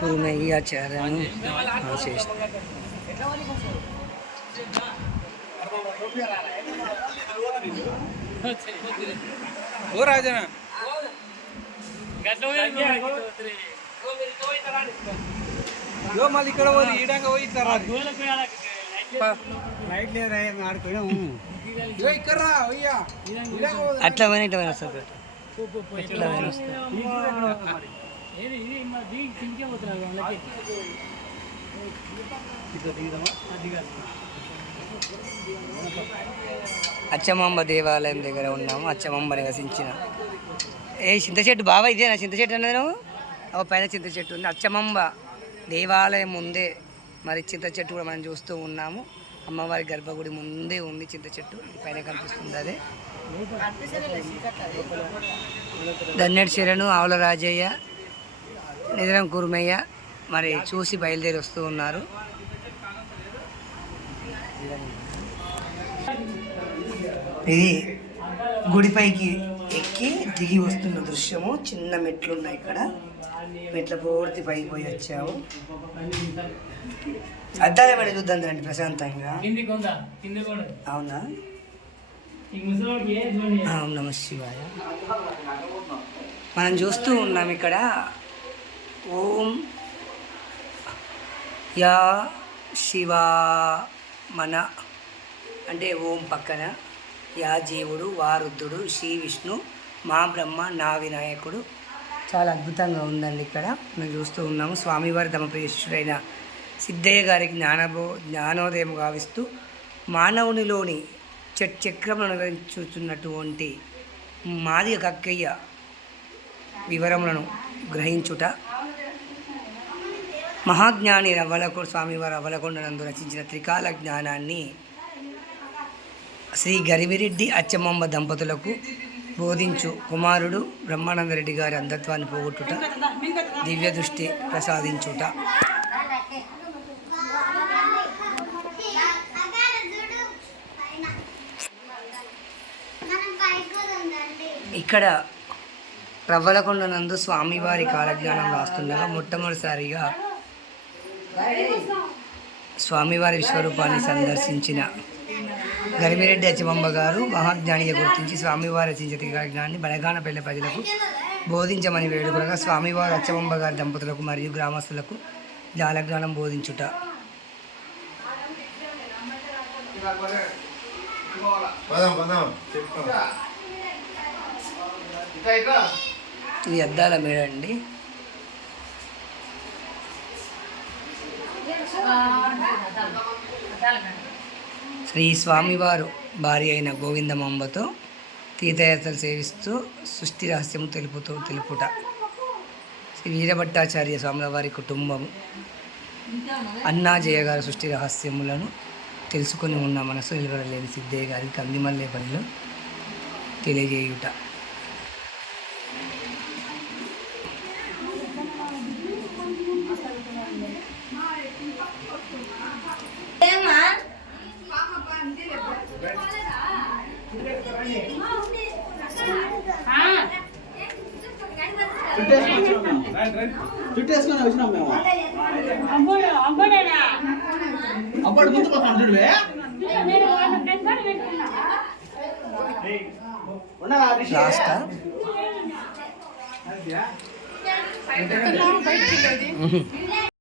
కురుమయ్యాచార్యను ఓ రాజన మళ్ళీ ఇక్కడ పోయి ఈడంగా పోయి అట్లా అచ్చమాంబ దేవాలయం దగ్గర ఉన్నాము. అచ్చమాంబ నివసించిన చింత చెట్టు బాబా ఇదేనా చింత చెట్టు అన్నది నువ్వు పైన చింత చెట్టు ఉంది. అచ్చమాంబ దేవాలయం ముందే మరి చింత చెట్టు కూడా మనం చూస్తూ ఉన్నాము. అమ్మవారి గర్భగుడి ముందే ఉంది చింత చెట్టు, పైన కనిపిస్తుంది అదే. దన్నెడి శరణు, ఆవుల రాజయ్య, నిజరం కురుమయ్య మరి చూసి బయలుదేరి వస్తూ ఉన్నారు. ఇది గుడిపైకి ఎక్కి దిగి వస్తున్న దృశ్యము. చిన్న మెట్లు ఉన్నాయి ఇక్కడ, మెట్ల పూర్తి పైకి పోయి వచ్చాము. అద్దాలే పడి చూద్దాం రండి ప్రశాంతంగా. అవునా? ఓం నమ శివాయ. మనం చూస్తూ ఉన్నాం ఇక్కడ ఓం యా శివా మన అంటే ఓం పక్కన యా జీవుడు, వా రుద్రుడు, శ్రీ విష్ణు, మా బ్రహ్మ, నా వినాయకుడు. చాలా అద్భుతంగా ఉందండి ఇక్కడ మనం చూస్తూ ఉన్నాము. స్వామివారి తమ ప్రియశుడైన సిద్ధయ్య గారికి జ్ఞానోదయం గావిస్తూ మానవునిలోని చక్రములను వివరించుతున్నటువంటి మాదిగ కక్కయ్య వివరములను గ్రహించుట, మహాజ్ఞాని స్వామివారు అవలకొండనందు రచించిన త్రికాల జ్ఞానాన్ని శ్రీ గరివిరెడ్డి అచ్చమాంబ దంపతులకు బోధించు కుమారుడు బ్రహ్మానందరెడ్డి గారి అంధత్వాన్ని పోగొట్టుట, దివ్య దృష్టి ప్రసాదించుట. ఇక్కడ రవ్వలకొండ నందు స్వామివారి కాలజ్ఞానం రాస్తుండగా మొట్టమొదటిసారిగా స్వామివారి విశ్వరూపాన్ని సందర్శించిన గరిమిరెడ్డి అచ్చమాంబ గారు మహాజ్ఞానిగా గుర్తించి స్వామివారి రచించిన త్రికాలజ్ఞానాన్ని బనగానపల్లె ప్రజలకు బోధించమని వేడుకలుగా స్వామివారి అచ్చమాంబ గారి దంపతులకు మరియు గ్రామస్తులకు జాలజ్ఞానం బోధించుట. ఇది అద్దాల మేడ అండి. శ్రీ స్వామివారు భార్య అయిన గోవిందమాంబతో తీర్థయాత్రలు సేవిస్తూ సృష్టి రహస్యము తెలుపుట. శ్రీ వీరభట్టాచార్య స్వాముల వారి కుటుంబం అన్నాజయ్య గారి సృష్టి రహస్యములను తెలుసుకొని ఉన్న మనసు నిలబడలేని సిద్ధయ్య గారికి కందిమల్లె పనిలో తెలియజేయుట. చుట్టేసుకొని వచ్చినాం మేము. అప్పుడు ముందు పక్కన చూడవే లాస్ట్